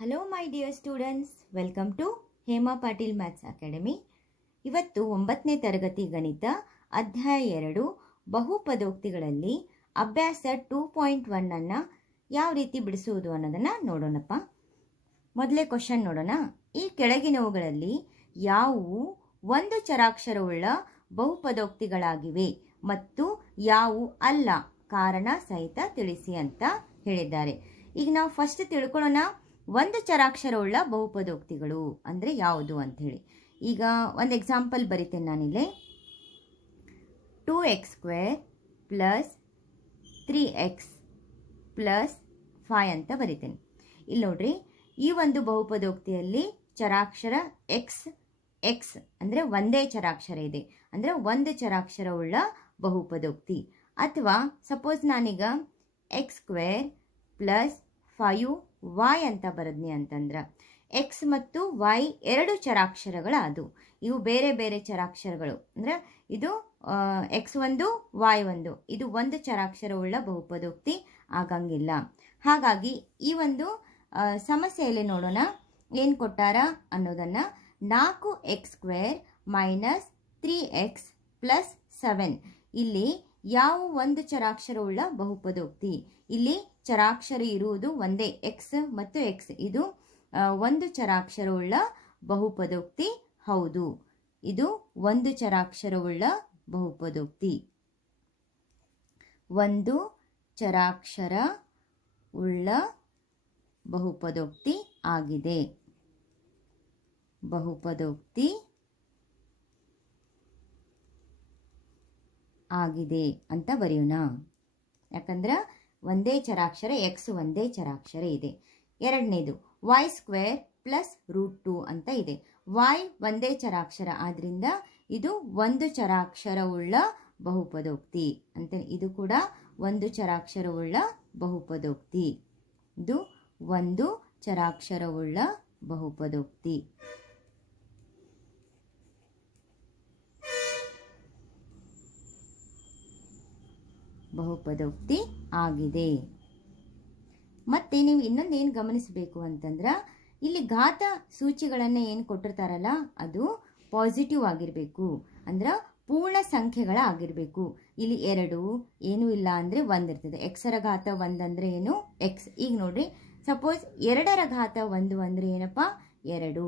Hello my dear students, welcome to Hema Patil maths academy. ಇವತ್ತು 9ನೇ ತರಗತಿ ಗಣಿತ ಅಧ್ಯಾಯ 2 ಬಹುಪದೋಕ್ತಿಗಳಲ್ಲಿ ಅಭ್ಯಾಸ 2.1 ಅನ್ನು ಯಾವ ರೀತಿ ಬಿಡಿಸುವುದು ಅನ್ನೋದನ್ನು ನೋಡೋಣಪ್ಪ. ಮೊದಲೇ ಕ್ವಶನ್ ನೋಡೋಣ. ಈ ಕೆಳಗಿನವುಗಳಲ್ಲಿ ಯಾವುವು ಒಂದು ಚರಾಕ್ಷರವುಳ್ಳ ಬಹುಪದೋಕ್ತಿಗಳಾಗಿವೆ ಮತ್ತು ಯಾವುವು ಅಲ್ಲ, ಕಾರಣ ಸಹಿತ ತಿಳಿಸಿ ಅಂತ ಹೇಳಿದ್ದಾರೆ. ಈಗ ನಾವು ಫಸ್ಟ್ ತಿಳ್ಕೊಳ್ಳೋಣ, ಒಂದು ಚರಾಕ್ಷರವುಳ್ಳ ಬಹುಪದೋಕ್ತಿಗಳು ಅಂದರೆ ಯಾವುದು ಅಂತ ಹೇಳಿ. ಈಗ ಒಂದು ಎಕ್ಸಾಂಪಲ್ ಬರಿತೇನೆ ನಾನಿಲ್ಲಿ. 2x² ಪ್ಲಸ್ 3x ಪ್ಲಸ್ 5 ಅಂತ ಬರಿತೇನೆ. ಇಲ್ಲಿ ನೋಡ್ರಿ, ಈ ಒಂದು ಬಹುಪದೋಕ್ತಿಯಲ್ಲಿ ಚರಾಕ್ಷರ ಎಕ್ಸ್ ಅಂದರೆ ಒಂದೇ ಚರಾಕ್ಷರ ಇದೆ, ಅಂದರೆ ಒಂದು ಚರಾಕ್ಷರವುಳ್ಳ ಬಹುಪದೋಕ್ತಿ. ಅಥವಾ ಸಪೋಸ್ ನಾನೀಗ x² ಪ್ಲಸ್ 5y ಅಂತ ಬರದ್ನಿ ಅಂತಂದ್ರೆ ಎಕ್ಸ್ ಮತ್ತು y ಎರಡು ಚರಾಕ್ಷರಗಳ, ಅದು ಇವು ಬೇರೆ ಬೇರೆ ಚರಾಕ್ಷರಗಳು, ಅಂದರೆ ಇದು x1 y1, ಇದು ಒಂದು ಚರಾಕ್ಷರವುಳ್ಳ ಬಹುಪದೋಕ್ತಿ ಆಗಂಗಿಲ್ಲ. ಹಾಗಾಗಿ ಈ ಒಂದು ಸಮಸ್ಯೆಯಲ್ಲಿ ನೋಡೋಣ ಏನು ಕೊಟ್ಟಾರ ಅನ್ನೋದನ್ನು. 4x² ಮೈನಸ್ 3x ಪ್ಲಸ್ 7 ಇಲ್ಲಿ ಯಾವ ಒಂದು ಚರಾಕ್ಷರವುಳ್ಳ ಬಹುಪದೋಕ್ತಿ? ಇಲ್ಲಿ ಚರಾಕ್ಷರ ಇರುವುದು ಒಂದೇ, ಎಕ್ಸ್ ಮತ್ತು ಎಕ್ಸ್, ಇದು ಒಂದು ಚರಾಕ್ಷರವುಳ್ಳ ಬಹುಪದೋಕ್ತಿ ಹೌದು. ಇದು ಒಂದು ಚರಾಕ್ಷರವುಳ್ಳ ಬಹುಪದೋಕ್ತಿ, ಒಂದು ಚರಾಕ್ಷರ ಉಳ್ಳ ಬಹುಪದೋಕ್ತಿ ಆಗಿದೆ. ಬಹುಪದೋಕ್ತಿ ಆಗಿದೆ ಅಂತ ಬರೆಯೋಣ. ಯಾಕಂದ್ರೆ ಒಂದೇ ಚರಾಕ್ಷರ ಎಕ್ಸ್, ಒಂದೇ ಚರಾಕ್ಷರ ಇದೆ. ಎರಡನೇದು y² ಪ್ಲಸ್ √2 ಅಂತ ಇದೆ. y ಒಂದೇ ಚರಾಕ್ಷರ ಆದ್ರಿಂದ ಇದು ಒಂದು ಚರಾಕ್ಷರವುಳ್ಳ ಬಹುಪದೋಕ್ತಿ ಅಂತ. ಇದು ಕೂಡ ಒಂದು ಚರಾಕ್ಷರವುಳ್ಳ ಬಹುಪದೋಕ್ತಿ. ಇದು ಒಂದು ಚರಾಕ್ಷರವುಳ್ಳ ಬಹುಪದೋಕ್ತಿ. ಬಹುಪದೋಕ್ತಿ ಆಗಿದೆ. ಮತ್ತೆ ನೀವು ಇನ್ನೊಂದು ಏನು ಗಮನಿಸಬೇಕು ಅಂತಂದ್ರೆ, ಇಲ್ಲಿ ಘಾತ ಸೂಚಿಗಳನ್ನು ಏನು ಕೊಟ್ಟಿರ್ತಾರಲ್ಲ ಅದು ಪಾಸಿಟಿವ್ ಆಗಿರಬೇಕು, ಅಂದ್ರೆ ಪೂರ್ಣ ಸಂಖ್ಯೆಗಳ ಆಗಿರಬೇಕು. ಇಲ್ಲಿ 2 ಏನೂ ಇಲ್ಲ ಅಂದರೆ 1 ಇರ್ತದೆ. ಎಕ್ಸರ ಘಾತ 1 ಅಂದರೆ ಏನು? ಎಕ್ಸ್. ಈಗ ನೋಡ್ರಿ, ಸಪೋಸ್ 2ರ ಘಾತ 1 ಅಂದರೆ ಏನಪ್ಪ? 2.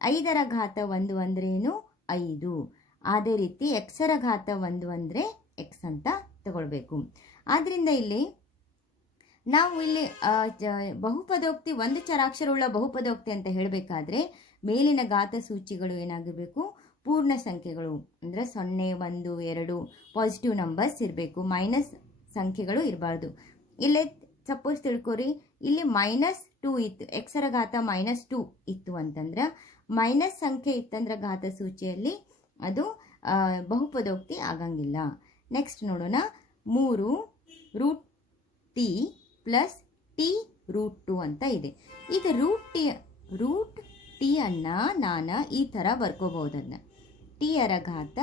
5ರ ಘಾತ 1 ಅಂದರೆ ಏನು? 5. ಅದೇ ರೀತಿ ಎಕ್ಸರ ಘಾತ 1 ಅಂದರೆ ಎಕ್ಸ್ ಅಂತ ತಗೊಳ್ಬೇಕು. ಆದ್ದರಿಂದ ಇಲ್ಲಿ ನಾವು ಇಲ್ಲಿ ಬಹುಪದೋಕ್ತಿ ಒಂದು ಚರಾಕ್ಷರವುಳ್ಳ ಬಹುಪದೋಕ್ತಿ ಅಂತ ಹೇಳಬೇಕಾದ್ರೆ ಮೇಲಿನ ಘಾತ ಸೂಚಿಗಳು ಏನಾಗಿರಬೇಕು? ಪೂರ್ಣ ಸಂಖ್ಯೆಗಳು, ಅಂದರೆ 0, 1, 2 ಪಾಸಿಟಿವ್ ನಂಬರ್ಸ್ ಇರಬೇಕು, ಮೈನಸ್ ಸಂಖ್ಯೆಗಳು ಇರಬಾರ್ದು. ಇಲ್ಲೇ ಸಪೋಸ್ ತಿಳ್ಕೊರಿ, ಇಲ್ಲಿ -2 ಇತ್ತು, ಎಕ್ಸರ ಘಾತ -2 ಇತ್ತು ಅಂತಂದ್ರೆ, ಮೈನಸ್ ಸಂಖ್ಯೆ ಇತ್ತಂದ್ರೆ ಘಾತ ಸೂಚಿಯಲ್ಲಿ ಅದು ಬಹುಪದೋಕ್ತಿ ಆಗಂಗಿಲ್ಲ. ನೆಕ್ಸ್ಟ್ ನೋಡೋಣ, 3√t ಪ್ಲಸ್ t√2 ಅಂತ ಇದೆ. ಈಗ ರೂಟ್ ಟಿ ಅನ್ನು ನಾನು ಈ ಥರ ಬರ್ಕೋಬಹುದನ್ನ, ಟಿಯರ ಘಾತ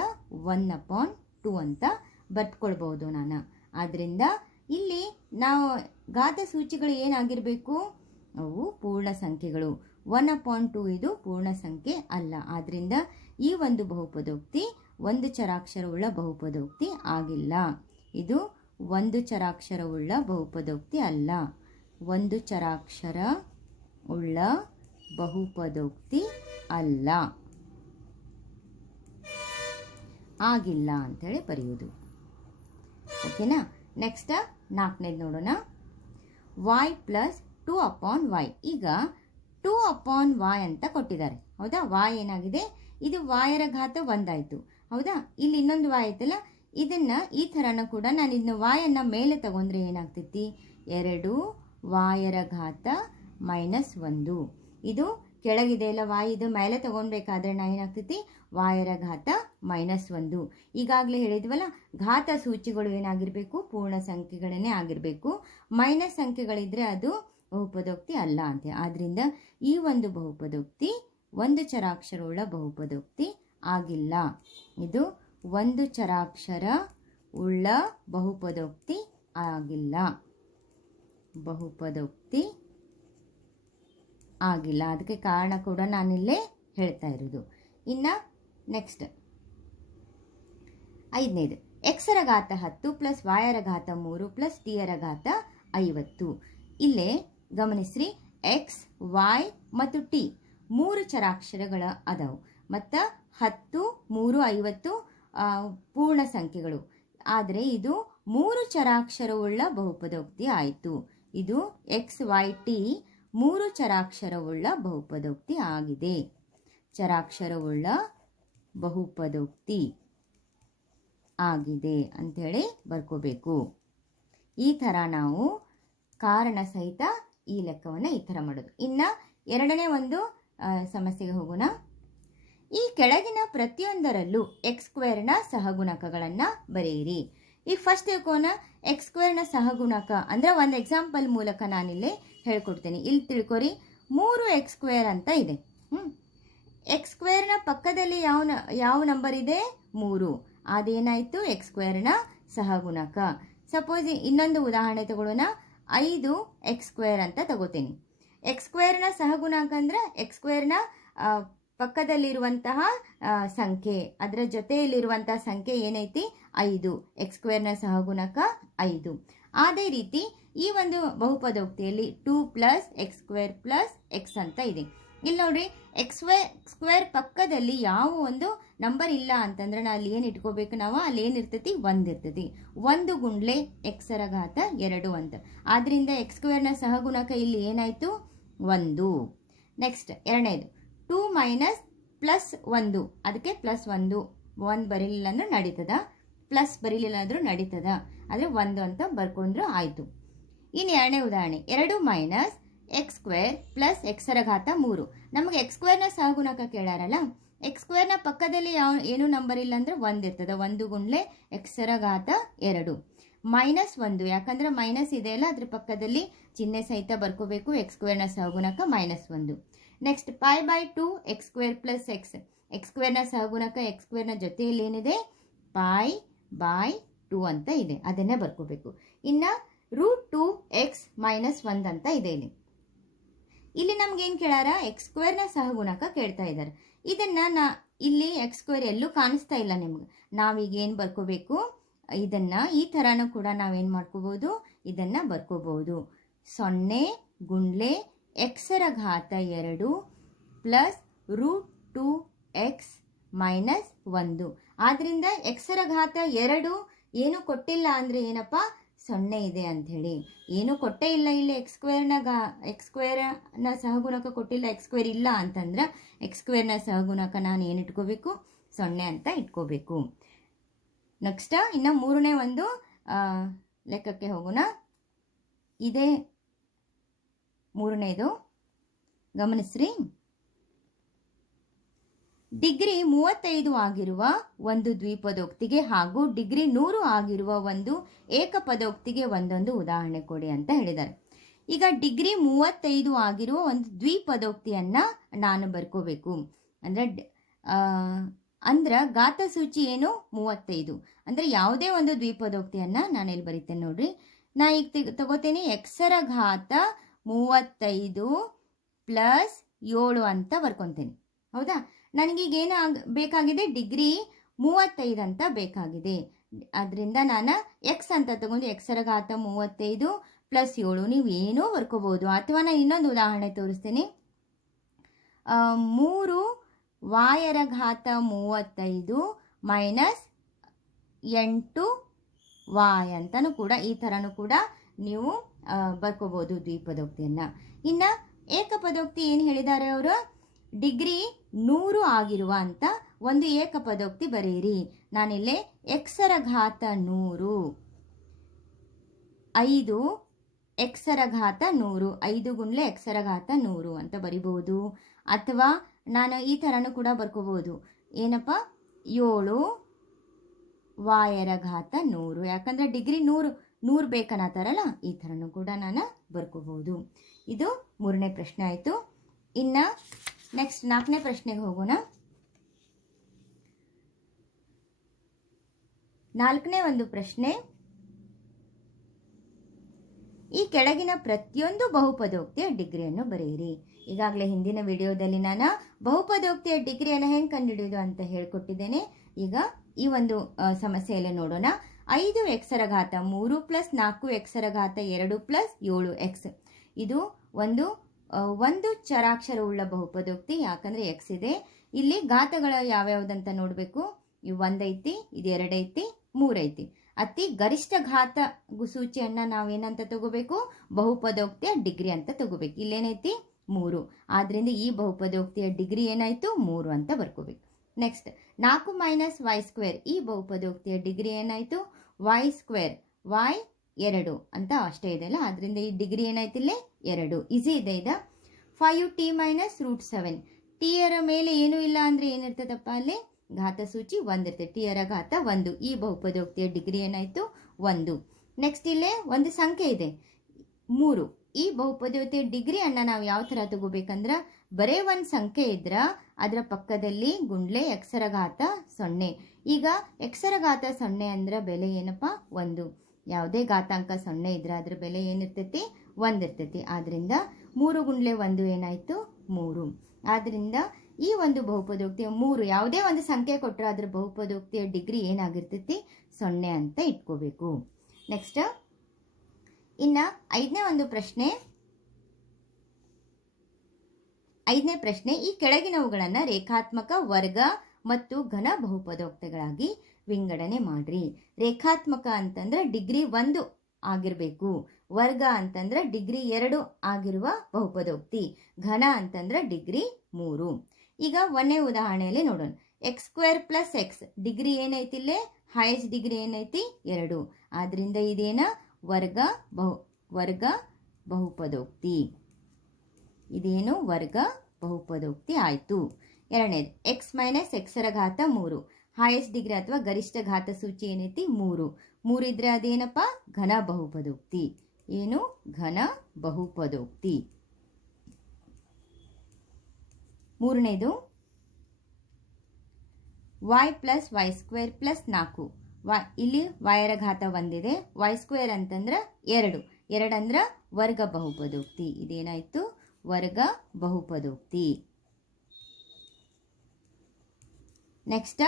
1/2 ಅಂತ ಬರ್ಕೊಳ್ಬಹುದು ನಾನು. ಆದ್ದರಿಂದ ಇಲ್ಲಿ ನಾವು ಘಾತ ಸೂಚಿಗಳು ಏನಾಗಿರಬೇಕು? ಅವು ಪೂರ್ಣ ಸಂಖ್ಯೆಗಳು. 1/2 ಇದು ಪೂರ್ಣ ಸಂಖ್ಯೆ ಅಲ್ಲ. ಆದ್ದರಿಂದ ಈ ಒಂದು ಬಹುಪದೋಕ್ತಿ ಒಂದು ಚರಾಕ್ಷರವುಳ್ಳ ಬಹುಪದೋಕ್ತಿ ಆಗಿಲ್ಲ. ಇದು ಒಂದು ಚರಾಕ್ಷರವುಳ್ಳ ಬಹುಪದೋಕ್ತಿ ಅಲ್ಲ, ಒಂದು ಚರಾಕ್ಷರ ಉಳ್ಳ ಬಹುಪದೋಕ್ತಿ ಅಲ್ಲ, ಆಗಿಲ್ಲ ಅಂಥೇಳಿ ಬರೆಯುವುದು. ಓಕೆನಾ? ನೆಕ್ಸ್ಟ್ 4ನೇದು ನೋಡೋಣ. y plus 2/y. ಈಗ 2/y ಅಂತ ಕೊಟ್ಟಿದ್ದಾರೆ, ಹೌದಾ? y ಏನಾಗಿದೆ? ಇದು yರ ಘಾತ 1 ಆಯಿತು, ಹೌದಾ? ಇಲ್ಲಿ ಇನ್ನೊಂದು y ಆಯ್ತಲ್ಲ, ಇದನ್ನು ಈ ಥರನೂ ಕೂಡ ನಾನು ಇದನ್ನ y ಮೇಲೆ ತಗೊಂಡ್ರೆ ಏನಾಗ್ತೈತಿ? 2yರ ಘಾತ -1. ಇದು ಕೆಳಗಿದೆಯಲ್ಲ y, ಇದು ಮೇಲೆ ತಗೊಳ್ಬೇಕಾದ್ರೆ ನಾ ಏನಾಗ್ತೈತಿ? yರ ಘಾತ -1. ಈಗಾಗಲೇ ಹೇಳಿದ್ವಲ್ಲ, ಘಾತ ಸೂಚಿಗಳು ಏನಾಗಿರಬೇಕು? ಪೂರ್ಣ ಸಂಖ್ಯೆಗಳನ್ನೇ ಆಗಿರಬೇಕು. ಮೈನಸ್ ಸಂಖ್ಯೆಗಳಿದ್ರೆ ಅದು ಬಹುಪದೋಕ್ತಿ ಅಲ್ಲ ಅಂತ. ಆದ್ದರಿಂದ ಈ ಒಂದು ಬಹುಪದೋಕ್ತಿ ಒಂದು ಚರಾಕ್ಷರವುಳ್ಳ ಬಹುಪದೋಕ್ತಿ ಆಗಿಲ್ಲ. ಇದು ಒಂದು ಚರಾಕ್ಷರ ಉಳ್ಳ ಬಹುಪದೋಕ್ತಿ ಆಗಿಲ್ಲ. ಬಹುಪದೋಕ್ತಿ ಆಗಿಲ್ಲ. ಅದಕ್ಕೆ ಕಾರಣ ಕೂಡ ನಾನಿಲ್ಲೇ ಹೇಳ್ತಾ ಇರೋದು. ಇನ್ನು ನೆಕ್ಸ್ಟ್ 5ನೇದು ಎಕ್ಸರ ಘಾತ 10 ಪ್ಲಸ್ ವಾಯರ ಘಾತ 3 ಪ್ಲಸ್ ಟಿಯರ ಘಾತ 50. ಇಲ್ಲೇ ಗಮನಿಸ್ರಿ, ಎಕ್ಸ್, ವಾಯ್ ಮತ್ತು ಟಿ 3 ಚರಾಕ್ಷರಗಳ ಅದಾವು ಮತ್ತು 10, 3, 50 ಪೂರ್ಣ ಸಂಖ್ಯೆಗಳು. ಆದರೆ ಇದು 3 ಚರಾಕ್ಷರವುಳ್ಳ ಬಹುಪದೋಕ್ತಿ ಆಯಿತು. ಇದು ಎಕ್ಸ್, ವೈ, ಟಿ 3 ಚರಾಕ್ಷರವುಳ್ಳ ಬಹುಪದೋಕ್ತಿ ಆಗಿದೆ. ಚರಾಕ್ಷರವುಳ್ಳ ಬಹುಪದೋಕ್ತಿ ಆಗಿದೆ ಅಂಥೇಳಿ ಬರ್ಕೋಬೇಕು. ಈ ಥರ ನಾವು ಕಾರಣ ಸಹಿತ ಈ ಲೆಕ್ಕವನ್ನು ಈ ಥರ ಮಾಡೋದು. ಇನ್ನು 2ನೇ ಒಂದು ಸಮಸ್ಯೆಗೆ ಹೋಗೋಣ. ಈ ಕೆಳಗಿನ ಪ್ರತಿಯೊಂದರಲ್ಲೂ x² ಸಹಗುಣಕಗಳನ್ನು ಬರೆಯಿರಿ. ಈಗ ಫಸ್ಟ್ ತಿಳ್ಕೋಣ, x² ಸಹಗುಣಕ ಅಂದರೆ ಒಂದು ಎಕ್ಸಾಂಪಲ್ ಮೂಲಕ ನಾನಿಲ್ಲಿ ಹೇಳ್ಕೊಡ್ತೀನಿ. ಇಲ್ಲಿ ತಿಳ್ಕೊರಿ, 3x² ಅಂತ ಇದೆ. x² ಪಕ್ಕದಲ್ಲಿ ಯಾವ ನಂಬರ್ ಇದೆ? 3. ಅದೇನಾಯಿತು? x² ಸಹಗುಣಕ. ಸಪೋಸ್ ಇನ್ನೊಂದು ಉದಾಹರಣೆ ತಗೊಳ್ಳೋಣ. 5x² ಅಂತ ತಗೋತೀನಿ. x² ಸಹಗುಣಕ ಅಂದರೆ x² ಪಕ್ಕದಲ್ಲಿರುವಂತಹ ಸಂಖ್ಯೆ, ಅದರ ಜೊತೆಯಲ್ಲಿರುವಂತಹ ಸಂಖ್ಯೆ ಏನೈತಿ? 5. x² ಸಹಗುಣಕ 5. ಅದೇ ರೀತಿ ಈ ಒಂದು ಬಹುಪದೋಕ್ತಿಯಲ್ಲಿ 2 + x² + x ಅಂತ ಇದೆ. ಇಲ್ಲಿ ನೋಡ್ರಿ, x² ಪಕ್ಕದಲ್ಲಿ ಯಾವ ಒಂದು ನಂಬರ್ ಇಲ್ಲ ಅಂತಂದ್ರೆ ನಾ ಅಲ್ಲಿ ಏನು ಇಟ್ಕೋಬೇಕು? ನಾವು ಅಲ್ಲಿ ಏನಿರ್ತೈತಿ? 1 ಇರ್ತೈತಿ. 1 ಗುಂಡ್ಲೆ ಎಕ್ಸರ ಘಾತ 2 ಅಂತ. ಆದ್ದರಿಂದ x² ಸಹಗುಣಕ ಇಲ್ಲಿ ಏನಾಯಿತು? 1. ನೆಕ್ಸ್ಟ್ 2ನೇದು 2 - +1, ಅದಕ್ಕೆ +1. 1 ಬರೀಲಿಲ್ಲ ಅಂದ್ರೆ ನಡೀತದ, ಪ್ಲಸ್ ಬರೀಲಿಲ್ಲ ಅಂದ್ರೂ ನಡೀತದ. ಆದರೆ 1 ಅಂತ ಬರ್ಕೊಂಡ್ರು ಆಯಿತು. ಇನ್ನು 2ನೇ ಉದಾಹರಣೆ, 2 - x² + ಎಕ್ಸರ ಘಾತ 3. ನಮಗೆ x² ಸಹಗುಣಕ ಕೇಳಾರಲ್ಲ, x² ಪಕ್ಕದಲ್ಲಿ ಏನು ನಂಬರ್ ಇಲ್ಲ ಅಂದ್ರೆ 1 ಇರ್ತದೆ. 1 ಗುಂಡ್ಲೆ ಎಕ್ಸರ ಘಾತ 2 -1, ಯಾಕಂದ್ರೆ ಮೈನಸ್ ಇದೆ ಅಲ್ಲ, ಅದ್ರ ಪಕ್ಕದಲ್ಲಿ ಚಿಹ್ನೆ ಸಹಿತ ಬರ್ಕೋಬೇಕು. x² ಸಹಗುಣಕ -1. Next π/2 x² + x. x² ಸಹಗುಣಕ x² ಜೊತೆಯಲ್ಲಿ ಏನಿದೆ? π/2 ಅಂತ ಇದೆ, ಅದನ್ನೇ ಬರ್ಕೋಬೇಕು. ಇನ್ನು √2x - 1 ಅಂತ ಇದೆ. ಇಲ್ಲಿ ನಮ್ಗೇನು ಕೇಳಾರ? x² ಸಹಗುಣಕ ಕೇಳ್ತಾ ಇದ್ದಾರೆ. ಇದನ್ನ ಇಲ್ಲಿ x² ಎಲ್ಲೂ ಕಾಣಿಸ್ತಾ ಇಲ್ಲ ನಿಮ್ಗೆ. ನಾವೀಗ ಏನು ಬರ್ಕೋಬೇಕು? ಇದನ್ನ ಈ ಥರನೂ ಕೂಡ ನಾವೇನು ಮಾಡ್ಕೋಬಹುದು? ಇದನ್ನ ಬರ್ಕೋಬಹುದು. 0 ಗುಂಡ್ಲೆ ಎಕ್ಸರ ಘಾತ 2 + √2x - 1. ಆದ್ದರಿಂದ ಎಕ್ಸರ ಘಾತ 2 ಏನು ಕೊಟ್ಟಿಲ್ಲ ಅಂದರೆ ಏನಪ್ಪ? 0 ಇದೆ ಅಂಥೇಳಿ. ಏನು ಕೊಟ್ಟೇ ಇಲ್ಲ ಇಲ್ಲಿ. x² ಸಹಗುಣಕ ಕೊಟ್ಟಿಲ್ಲ, x² ಇಲ್ಲ ಅಂತಂದ್ರೆ x² ಸಹಗುಣಕ ನಾನು ಏನು ಇಟ್ಕೋಬೇಕು? 0 ಅಂತ ಇಟ್ಕೋಬೇಕು. ನೆಕ್ಸ್ಟ್ ಇನ್ನು 3ನೇ ಒಂದು ಲೆಕ್ಕಕ್ಕೆ ಹೋಗೋಣ. ಇದೇ 3ನೇದು ಗಮನಿಸ್ರಿ. ಡಿಗ್ರಿ 35 ಆಗಿರುವ ಒಂದು ದ್ವಿಪದೋಕ್ತಿಗೆ ಹಾಗೂ ಡಿಗ್ರಿ 100 ಆಗಿರುವ ಒಂದು ಏಕಪದೋಕ್ತಿಗೆ ಒಂದೊಂದು ಉದಾಹರಣೆ ಕೊಡಿ ಅಂತ ಹೇಳಿದ್ದಾರೆ. ಈಗ ಡಿಗ್ರಿ 35 ಆಗಿರುವ ಒಂದು ದ್ವಿಪದೋಕ್ತಿಯನ್ನು ನಾನು ಬರ್ಕೋಬೇಕು. ಅಂದ್ರೆ ಘಾತ ಸೂಚಿ ಏನು? 35. ಅಂದರೆ ಯಾವುದೇ ಒಂದು ದ್ವಿಪದೋಕ್ತಿಯನ್ನು ನಾನು ಇಲ್ಲಿ ಬರಿತೇನೆ ನೋಡ್ರಿ. ನಾ ಈಗ ತಗೋತೇನೆ ಎಕ್ಸರ ಘಾತ 35 + 7 ಅಂತ ಬರ್ಕೊತೇನೆ. ಹೌದಾ? ನನಗೀಗ ಏನು ಬೇಕಾಗಿದೆ? ಡಿಗ್ರಿ 35 ಅಂತ ಬೇಕಾಗಿದೆ. ಅದರಿಂದ ನಾನು ಎಕ್ಸ್ ಅಂತ ತಗೊಂಡು ಎಕ್ಸರ ಘಾತ 35 + 7 ನೀವು ಏನೋ ಬರ್ಕೋಬಹುದು. ಅಥವಾ ನಾನು ಇನ್ನೊಂದು ಉದಾಹರಣೆ ತೋರಿಸ್ತೇನೆ. 3 ವಾಯರ ಘಾತ 35 - 8 ವಾಯ್ ಅಂತಲೂ ಕೂಡ ಈ ಥರನೂ ಕೂಡ ನೀವು ಬರ್ಕೋಬಹುದು ದ್ವಿಪದೋಕ್ತಿಯನ್ನು. ಇನ್ನು ಏಕಪದೋಕ್ತಿ ಏನು ಹೇಳಿದ್ದಾರೆ ಅವರು? ಡಿಗ್ರಿ 100 ಆಗಿರುವ ಅಂತ ಒಂದು ಏಕಪದೋಕ್ತಿ ಬರೆಯಿರಿ. ನಾನಿಲ್ಲೇ ಎಕ್ಸರ ಘಾತ 100 5 ಎಕ್ಸರ ಘಾತ 100 5 ಗುಂಡ್ಲೆ ಎಕ್ಸರ ಘಾತ 100 ಅಂತ ಬರಿಬಹುದು. ಅಥವಾ ನಾನು ಈ ಥರನೂ ಕೂಡ ಬರ್ಕೋಬಹುದು. ಏನಪ್ಪ? 7 ವಾಯರ ಘಾತ 100, ಯಾಕಂದರೆ ಡಿಗ್ರಿ 100 ಬೇಕನ್ನತ್ತಾರಲ್ಲ, ಈ ಥರನೂ ಕೂಡ ನಾನು ಬರ್ಕೋಬಹುದು. ಇದು 3ನೇ ಪ್ರಶ್ನೆ ಆಯಿತು. ಇನ್ನು ನೆಕ್ಸ್ಟ್ 4ನೇ ಪ್ರಶ್ನೆಗೆ ಹೋಗೋಣ. 4ನೇ ಒಂದು ಪ್ರಶ್ನೆ, ಈ ಕೆಳಗಿನ ಪ್ರತಿಯೊಂದು ಬಹುಪದೋಕ್ತಿಯ ಡಿಗ್ರಿಯನ್ನು ಬರೆಯಿರಿ. ಈಗಾಗಲೇ ಹಿಂದಿನ ವಿಡಿಯೋದಲ್ಲಿ ನಾನು ಬಹುಪದೋಕ್ತಿಯ ಡಿಗ್ರಿಯನ್ನು ಹೆಂಗೆ ಕಂಡುಹಿಡಿಯೋದು ಅಂತ ಹೇಳಿಕೊಟ್ಟಿದ್ದೇನೆ. ಈಗ ಈ ಒಂದು ಸಮಸ್ಯೆಯಲ್ಲಿ ನೋಡೋಣ. 5x3 plus 4x2 plus 7x. ಇದು ಒಂದು ಚರಾಕ್ಷರವುಳ್ಳ ಬಹುಪದೋಕ್ತಿ, ಯಾಕಂದರೆ ಎಕ್ಸ್ ಇದೆ. ಇಲ್ಲಿ ಘಾತಗಳ ಯಾವ್ಯಾವುದಂತ ನೋಡಬೇಕು. ಇದು 1 ಐತಿ, ಇದು 2 ಐತಿ, 3 ಐತಿ. ಅತಿ ಗರಿಷ್ಠ ಘಾತ ಸೂಚಿಯನ್ನು ನಾವೇನಂತ ತಗೋಬೇಕು, ಬಹುಪದೋಕ್ತಿಯ ಡಿಗ್ರಿ ಅಂತ ತಗೋಬೇಕು. ಇಲ್ಲೇನೈತಿ 3, ಆದ್ದರಿಂದ ಈ ಬಹುಪದೋಕ್ತಿಯ ಡಿಗ್ರಿ ಏನಾಯಿತು 3 ಅಂತ ಬರ್ಕೋಬೇಕು. ನೆಕ್ಸ್ಟ್ 4 ಮೈನಸ್ y2, ಈ ಬಹುಪದೋಕ್ತಿಯ ಡಿಗ್ರಿ ಏನಾಯಿತು y2, y 2 ಅಂತ ಅಷ್ಟೇ ಇದೆ ಅಲ್ಲ, ಆದ್ದರಿಂದ ಈ ಡಿಗ್ರಿ ಏನಾಯ್ತು ಇಲ್ಲಿ 2. ಈಸಿ ಇದೆ ಇದು. 5t ಮೈನಸ್ √7, ಟಿ ಯರ ಮೇಲೆ ಏನೂ ಇಲ್ಲ ಅಂದರೆ ಏನಿರ್ತದಪ್ಪ, ಅಲ್ಲಿ ಘಾತ ಸೂಚಿ 1 ಇರ್ತದೆ. ಟಿ ಯರ ಘಾತ 1, ಈ ಬಹುಪದೋಕ್ತಿಯ ಡಿಗ್ರಿ ಏನಾಯಿತು 1. ನೆಕ್ಸ್ಟ್ ಇಲ್ಲೇ ಒಂದು ಸಂಖ್ಯೆ ಇದೆ 3, ಈ ಬಹುಪದೋಕ್ತಿಯ ಡಿಗ್ರಿಯನ್ನು ನಾವು ಯಾವ ಥರ ತಗೋಬೇಕಂದ್ರೆ, ಬರೇ ಒಂದು ಸಂಖ್ಯೆ ಇದ್ರೆ ಅದರ ಪಕ್ಕದಲ್ಲಿ ಗುಂಡ್ಲೆ x ರ ಘಾತ 0. ಈಗ x ರ ಘಾತ 0 ಅಂದ್ರೆ ಬೆಲೆ ಏನಪ್ಪ 1. ಯಾವುದೇ ಘಾತಾಂಕ 0 ಇದ್ರೆ ಅದರ ಬೆಲೆ ಏನಿರ್ತೈತಿ 1 ಇರ್ತೈತಿ. ಆದ್ದರಿಂದ 3 ಗುಂಡ್ಲೆ 1 ಏನಾಯಿತು 3. ಆದ್ದರಿಂದ ಈ ಒಂದು ಬಹುಪದೋಕ್ತಿಯ 3 ಯಾವುದೇ ಒಂದು ಸಂಖ್ಯೆ ಕೊಟ್ಟರೆ ಅದರ ಬಹುಪದೋಕ್ತಿಯ ಡಿಗ್ರಿ ಏನಾಗಿರ್ತೈತಿ 0 ಅಂತ ಇಟ್ಕೋಬೇಕು. ನೆಕ್ಸ್ಟ್ ಇನ್ನು ಐದನೇ ಪ್ರಶ್ನೆ, ಈ ಕೆಳಗಿನವುಗಳನ್ನು ರೇಖಾತ್ಮಕ, ವರ್ಗ ಮತ್ತು ಘನ ಬಹುಪದೋಕ್ತಿಗಳಾಗಿ ವಿಂಗಡಣೆ ಮಾಡ್ರಿ. ರೇಖಾತ್ಮಕ ಅಂತಂದ್ರೆ ಡಿಗ್ರಿ 1 ಆಗಿರಬೇಕು, ವರ್ಗ ಅಂತಂದ್ರೆ ಡಿಗ್ರಿ 2 ಆಗಿರುವ ಬಹುಪದೋಕ್ತಿ, ಘನ ಅಂತಂದ್ರೆ ಡಿಗ್ರಿ 3. ಈಗ ಒಂದೇ ಉದಾಹರಣೆಯಲ್ಲಿ ನೋಡೋಣ. x² ಪ್ಲಸ್ ಎಕ್ಸ್ ಡಿಗ್ರಿ ಏನೈತಿ, ಇಲ್ಲೇ ಹೈಯೆಸ್ಟ್ ಡಿಗ್ರಿ ಏನೈತಿ 2, ಆದ್ರಿಂದ ಇದೇನ ವರ್ಗ ಬಹುಪದೋಕ್ತಿ. ಇದೇನು ವರ್ಗ ಬಹುಪದೋಕ್ತಿ ಆಯಿತು. ಎರಡನೇದು x ಮೈನಸ್ x ರ ಘಾತ 3, ಹೈಯೆಸ್ಟ್ ಡಿಗ್ರಿ ಅಥವಾ ಗರಿಷ್ಠ ಘಾತ ಸೂಚಿ ಏನೈತಿ 3 ಇದ್ರೆ ಅದೇನಪ್ಪ ಘನ ಬಹುಪದೋಕ್ತಿ. ಏನು ಘನ ಬಹುಪದೋಕ್ತಿ. ಮೂರನೇದು y ಪ್ಲಸ್ y² ಪ್ಲಸ್ 4, ಇಲ್ಲಿ y ರ ಘಾತ 1 ಇದೆ, y² ಅಂತಂದ್ರೆ 2 ಅಂದ್ರೆ ವರ್ಗ ಬಹುಪದೋಕ್ತಿ. ಇದೇನಾಯಿತು ವರ್ಗ ಬಹುಪದೋಕ್ತಿ. ನೆಕ್ಸ್ಟ್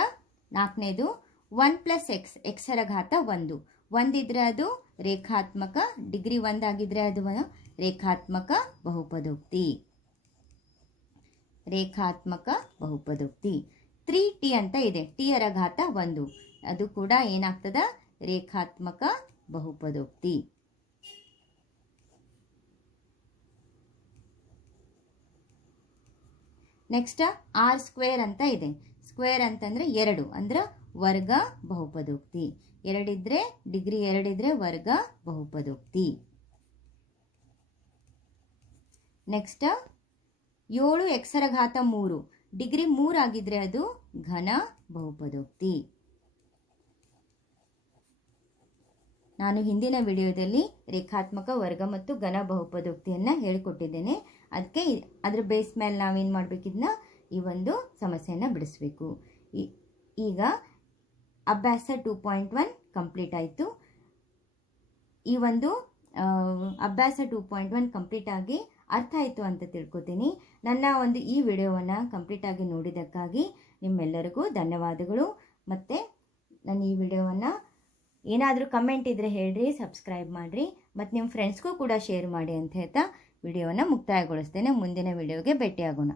ನಾಲ್ಕನೇದು 1 ಪ್ಲಸ್ x ರ ಘಾತ 1 ಇದ್ರೆ ಅದು ರೇಖಾತ್ಮಕ, ಡಿಗ್ರಿ 1 ಆಗಿದ್ರೆ ಅದು ರೇಖಾತ್ಮಕ ಬಹುಪದೋಕ್ತಿ. 3t ಅಂತ ಇದೆ, ಟಿ ಯರ ಘಾತ 1, ಅದು ಕೂಡ ಏನಾಗ್ತದ ರೇಖಾತ್ಮಕ ಬಹುಪದೋಕ್ತಿ. ನೆಕ್ಸ್ಟ್ r² ಅಂತ ಇದೆ, ಸ್ಕ್ವೇರ್ ಅಂತಂದ್ರೆ 2 ಅಂದ್ರೆ ವರ್ಗ ಬಹುಪದೋಕ್ತಿ. 2 ಇದ್ರೆ ಡಿಗ್ರಿ 2 ಇದ್ರೆ ವರ್ಗ ಬಹುಪದೋಕ್ತಿ. ನೆಕ್ಸ್ಟ್ 7x ರ ಘಾತ 3 ಡಿಗ್ರಿ 3 ಆಗಿದ್ರೆ ಅದು ಘನ ಬಹುಪದೋಕ್ತಿ. ನಾನು ಹಿಂದಿನ ವಿಡಿಯೋದಲ್ಲಿ ರೇಖಾತ್ಮಕ, ವರ್ಗ ಮತ್ತು ಘನ ಬಹುಪದೋಕ್ತಿಯನ್ನು ಹೇಳಿಕೊಟ್ಟಿದ್ದೇನೆ. ಅದಕ್ಕೆ ಅದ್ರ ಬೇಸ್ ಮೇಲೆ ನಾವೇನು ಮಾಡಬೇಕಿದ್ನ ಈ ಒಂದು ಸಮಸ್ಯೆಯನ್ನು ಬಿಡಿಸ್ಬೇಕು. ಈಗ ಅಭ್ಯಾಸ 2.1 ಕಂಪ್ಲೀಟ್ ಆಯಿತು. ಈ ಒಂದು ಅಭ್ಯಾಸ 2.1 ಕಂಪ್ಲೀಟ್ ಆಗಿ ಅರ್ಥ ಆಯಿತು ಅಂತ ತಿಳ್ಕೊತೀನಿ. ನನ್ನ ಒಂದು ಈ ವಿಡಿಯೋವನ್ನು ಕಂಪ್ಲೀಟ್ ಆಗಿ ನೋಡಿದ್ದಕ್ಕಾಗಿ ನಿಮ್ಮೆಲ್ಲರಿಗೂ ಧನ್ಯವಾದಗಳು. ಮತ್ತು ನನ್ನ ಈ ವಿಡಿಯೋವನ್ನು ಏನಾದರೂ ಕಮೆಂಟ್ ಇದ್ದರೆ ಹೇಳ್ರಿ, ಸಬ್ಸ್ಕ್ರೈಬ್ ಮಾಡಿರಿ ಮತ್ತು ನಿಮ್ಮ ಫ್ರೆಂಡ್ಸ್ಗೂ ಕೂಡ ಶೇರ್ ಮಾಡಿ ಅಂತ ಹೇಳ್ತಾ ವಿಡಿಯೋವನ್ನು ಮುಕ್ತಾಯಗೊಳಿಸ್ತೇನೆ. ಮುಂದಿನ ವಿಡಿಯೋಗೆ ಭೇಟಿಯಾಗೋಣ.